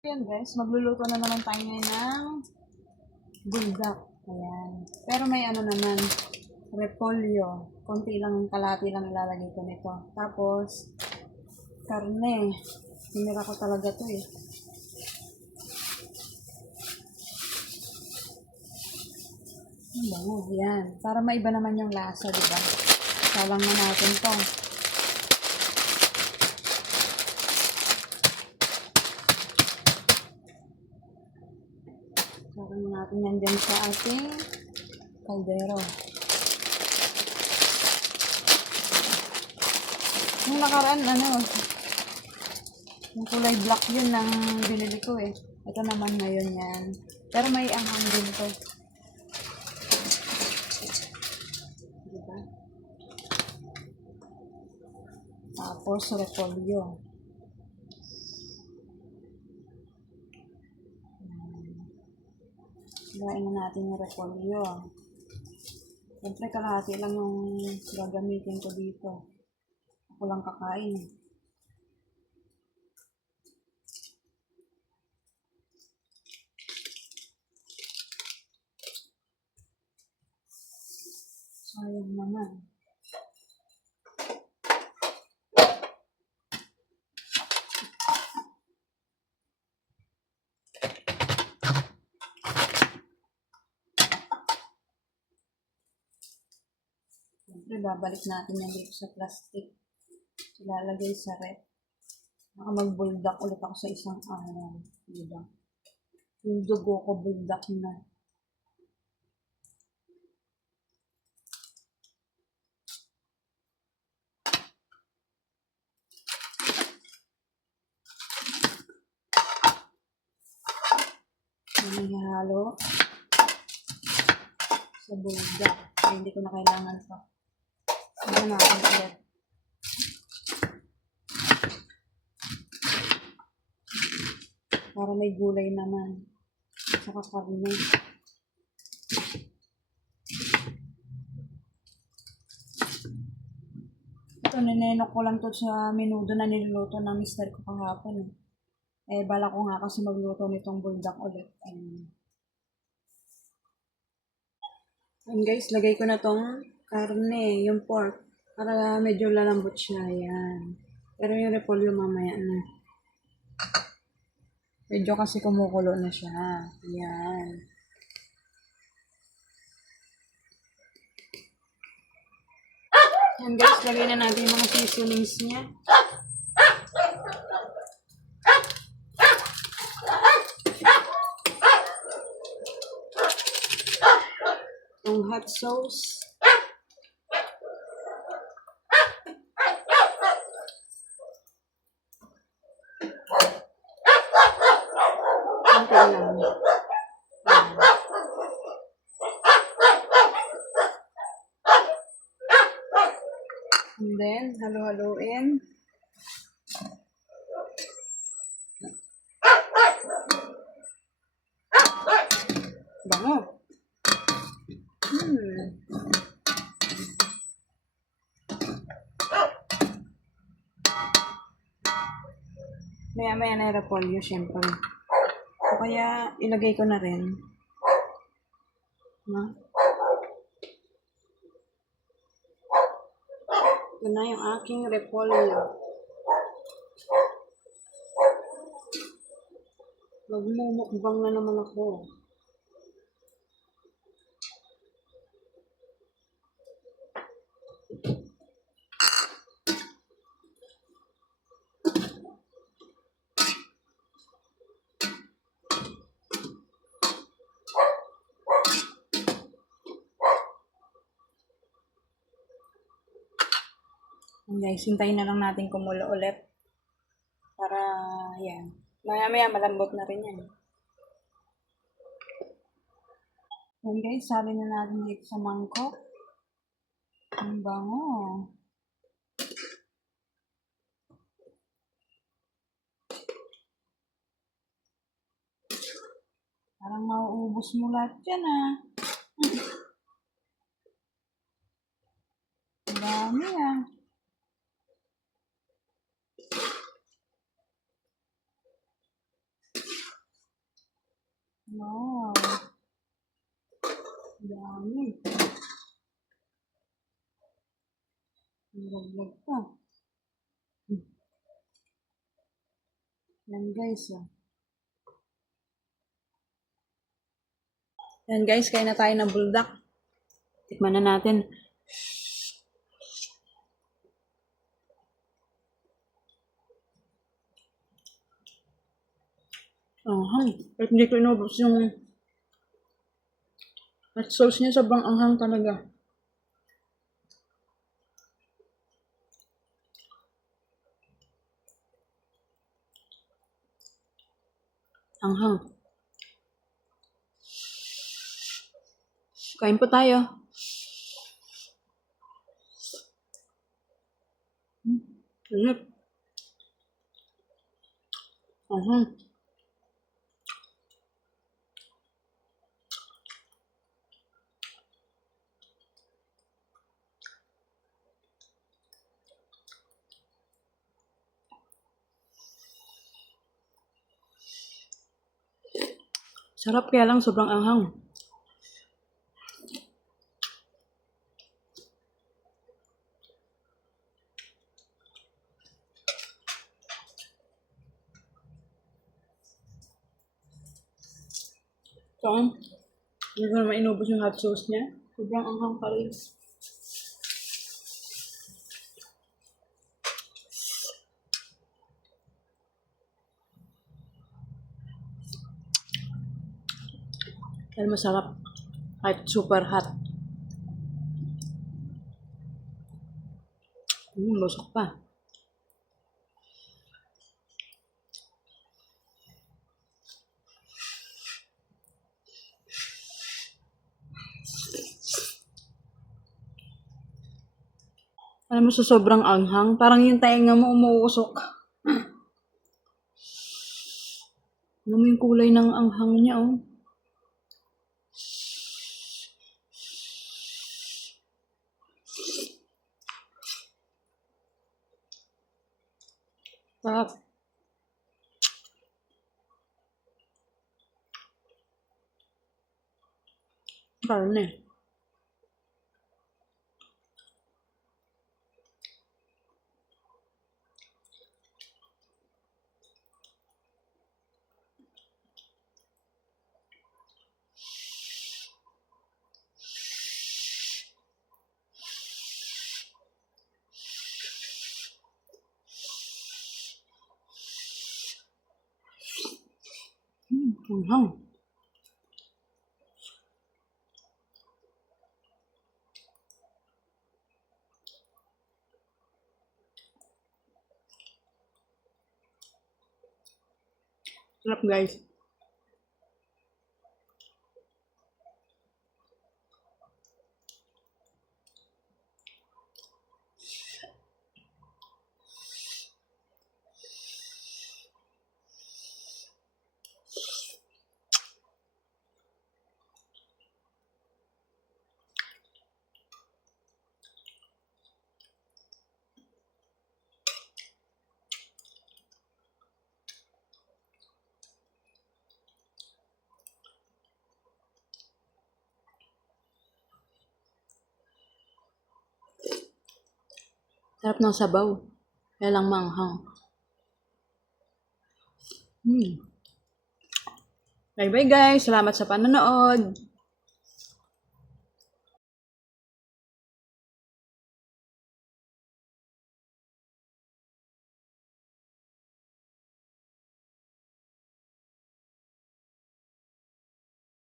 Ayan guys, magluluto na naman tayo ngayon ng buldak. Ayan. Pero may ano naman, repolyo. Konti lang, kalahati lang ilalagay ko nito. Tapos, karne. Hinira ko talaga to eh. Ang bango, yan. Para maiba naman yung lasa, diba? Salang na natin to. Salang natin yan dyan sa ating kaldero. Yung nakaraan, yung kulay black yun ng binili ko eh. Ito naman ngayon yan. Pero may anghang din to. Diba? Tapos repolyo. Hilain na natin yung repolyo. Siyempre kalahati lang yung gagamitin ko dito. Ako lang kakain. Sayang naman. Siyempre babalik natin yan dito sa plastic. Ilalagay sa rep. Baka mag-buldak ulit ako sa isang araw. Diba? Yung dugo ko buldak na. Yan ihalo sa buldak. Kaya hindi ko na kailangan pa. Ano natin ulit. Para may gulay naman. Saka karne. Ito, ninenok ko lang to sa menudo na niluluto ng mister ko kahapon. Bala ko nga kasi magluto nitong buldak ulit. And guys, lagay ko na tong karne, yung pork. Para medyo lalambot siya. Yan. Pero yung repolyo mamaya na. Medyo kasi kumukulo na siya. Yan. Yan guys, lagay na natin yung mga seasonings niya. Yung hot sauce. Konti lang. And then, halo-haloin. Bango. Maya-maya na yung repolyo, syempre. O kaya, ilagay ko na rin. No? Ito na yung aking repolyo. Magmumukbang na naman ako. Guys, hintayin na lang natin kumulo ulit. Para, yan. Maya-maya malambot na rin yan. Yan guys, salin na natin dito sa mangkok. Ang bango. Parang mauubos mo lahat yan ah. Ang dami ah. Wow. Dami. Nilaglag pa. Yan guys, oh. Yan guys, kain na tayo ng buldak. Tikman na natin. Anghang. Kahit hindi ko inubos yung at sauce niya, sobrang anghang talaga. Anghang. Kain po tayo. Sarap. Anghang. Sarap kaya lang sobrang anghang. So, hindi ko naman inubos yung hot sauce niya. Sobrang anghang pa rin. Kaya masarap. Kahit super hot. Lusok pa. Alam mo, sa sobrang anghang, parang yung tainga mo umuusok. Alam mo yung kulay ng anghang niya, oh. Sarap. Karne. Anghang. Sarap guys. Sarap ng sabaw. Kaya lang manghang. Bye bye guys. Salamat sa panonood.